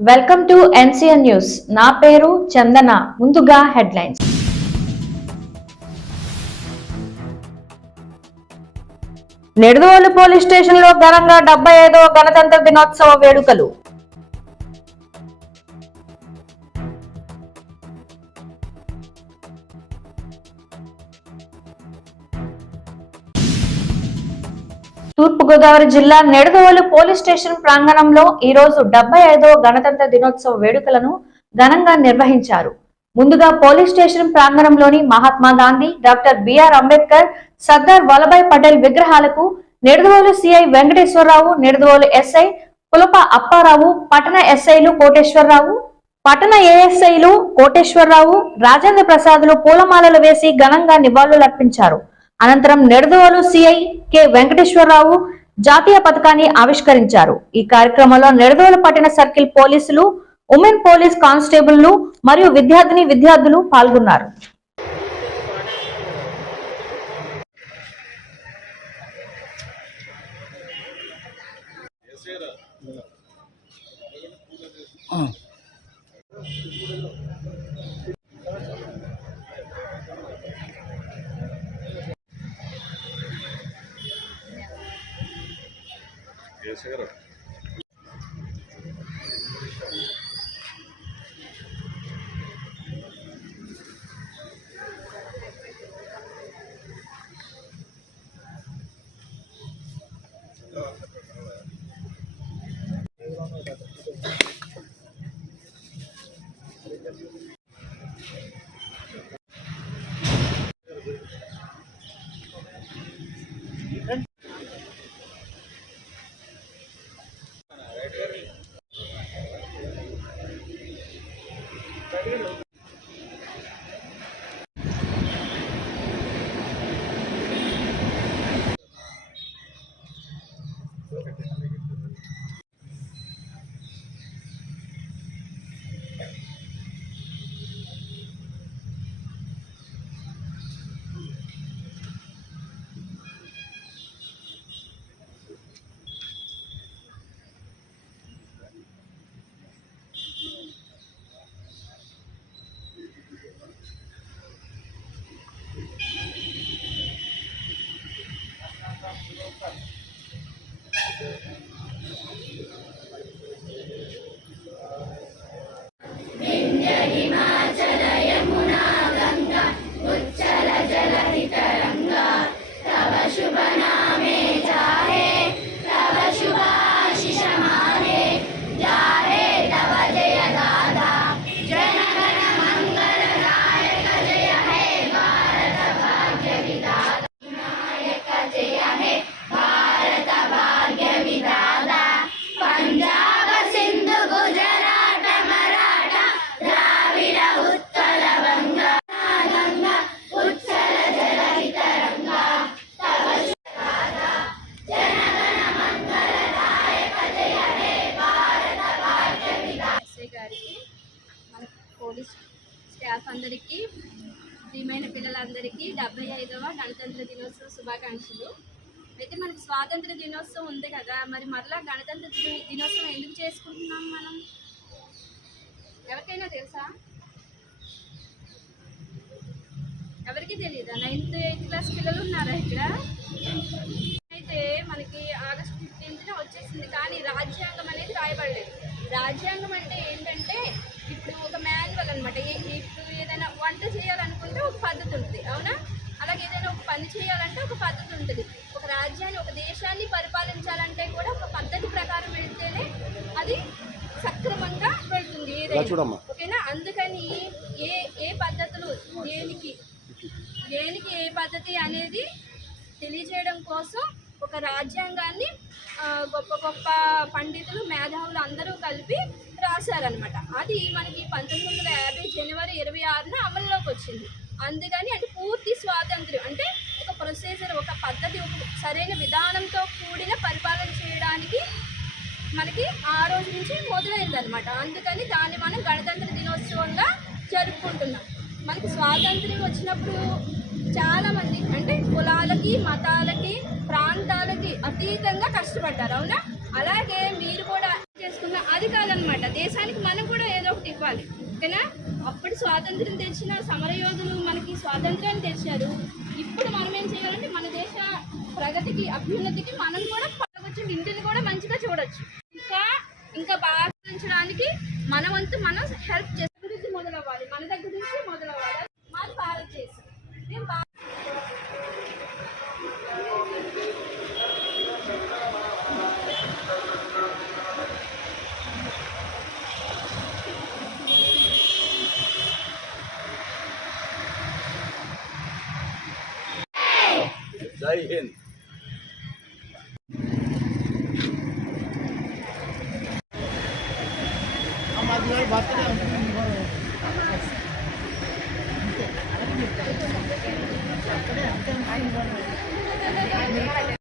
Welcome to NCN news. నా పేరు చందన. ముందుగా హెడ్లైన్స్. నిడదవోలు పోలీస్ స్టేషన్ లో ఘనంగా 75వ గణతంత్ర దినోత్సవ వేడుకలు. తూర్పుగోదావరి జిల్లా నిడదవోలు పోలీస్ స్టేషన్ ప్రాంగణంలో ఈ రోజు 75వ గణతంత్ర దినోత్సవ వేడుకలను ఘనంగా నిర్వహించారు. ముందుగా పోలీస్ స్టేషన్ ప్రాంగణంలోని మహాత్మా గాంధీ, డాక్టర్ బిఆర్ అంబేద్కర్, సర్దార్ వల్లభాయ్ పటేల్ విగ్రహాలకు నిడదవోలు సిఐ వెంకటేశ్వరరావు, నిడదవోలు ఎస్ఐ పులప అప్పారావు, పట్టణ ఎస్ఐలు కోటేశ్వరరావు, పట్టణ ఏఎస్ఐలు కోటేశ్వరరావు, రాజేంద్ర ప్రసాద్లు పూలమాలలు వేసి ఘనంగా నివాళులర్పించారు. అనంతరం నిడదవోలు సిఐ కె వెంకటేశ్వరరావు జాతీయ పతాకాన్ని ఆవిష్కరించారు. ఈ కార్యక్రమంలో నిడదవోలు పట్టణ సర్కిల్ పోలీసులు, ఉమెన్ పోలీస్ కానిస్టేబుల్లు మరియు విద్యార్థులు పాల్గొన్నారు. పోలీస్ స్టాఫ్ అందరికీ, ప్రియమైన పిల్లలందరికీ 75వ గణతంత్ర దినోత్సవ శుభాకాంక్షలు. అయితే మనకి స్వాతంత్ర దినోత్సవం ఉంది కదా, మరి మరలా గణతంత్ర దినోత్సవం ఎందుకు చేసుకుంటున్నాం మనం? ఎవరికైనా తెలుసా? ఎవరికి తెలియదా? 9th 8th క్లాస్ పిల్లలు ఉన్నారా ఇక్కడ? అయితే మనకి ఆగస్టు 15న వచ్చేసింది, కానీ రాజ్యాంగం అనేది రాయబడలేదు. రాజ్యాంగం అంటే ఏంటంటే ఇప్పుడు ఒక మాన్యువల్ అనమాట. ఇప్పుడు ఏదైనా వంట చేయాలనుకుంటే ఒక పద్ధతి ఉంటుంది, అవునా? అలాగే ఏదైనా ఒక పని చేయాలంటే ఒక పద్ధతి ఉంటుంది. ఒక రాజ్యాన్ని, ఒక దేశాన్ని పరిపాలించాలంటే కూడా ఒక పద్ధతి ప్రకారం వెళ్తేనే అది సక్రమంగా వెళ్తుంది ఏదైనా, ఓకేనా? అందుకని ఏ పద్ధతులు దేనికి ఏ పద్ధతి అనేది తెలియజేయడం కోసం ఒక రాజ్యాంగాన్ని గొప్ప గొప్ప పండితులు, మేధావులు అందరూ కలిపి రాశారనమాట. అది మనకి 1950 జనవరి 26న అమల్లోకి వచ్చింది. అందుకని అంటే పూర్తి స్వాతంత్ర్యం అంటే ఒక ప్రొసీజర్, ఒక పద్ధతి, ఒక సరైన విధానంతో కూడిన పరిపాలన చేయడానికి మనకి ఆ రోజు నుంచి మొదలైందనమాట. అందుకని దాన్ని మనం గణతంత్ర దినోత్సవంగా జరుపుకుంటున్నాం. మనకి స్వాతంత్ర్యం వచ్చినప్పుడు చాలామంది అంటే కులాలకి, మతాలకి, ప్రాంతాలకి అతీతంగా కష్టపడ్డారు, అవునా? అలాగే మీరు కూడా చేసుకున్న ఆ అది కాదనమాట. దేశానికి మనం కూడా ఏదో ఒకటి ఇవ్వాలి, ఓకేనా? అప్పుడు స్వాతంత్రం తెచ్చిన సమరయోధులు మనకి స్వాతంత్రాన్ని తెచ్చారు. ఇప్పుడు మనం ఏం చేయాలంటే మన దేశ ప్రగతికి, అభ్యున్నతికి మనం కూడా పడవచ్చు, ఇంటిని కూడా మంచిగా చూడొచ్చు. ఇంకా బాగా పెంచడానికి మన వంతు మనం హెల్ప్ చేసే గురించి మొదలవ్వాలి, మన దగ్గర నుంచి మొదలవ్వాలి. మాది భారతదేశం. మేము జై హింద్. బాగా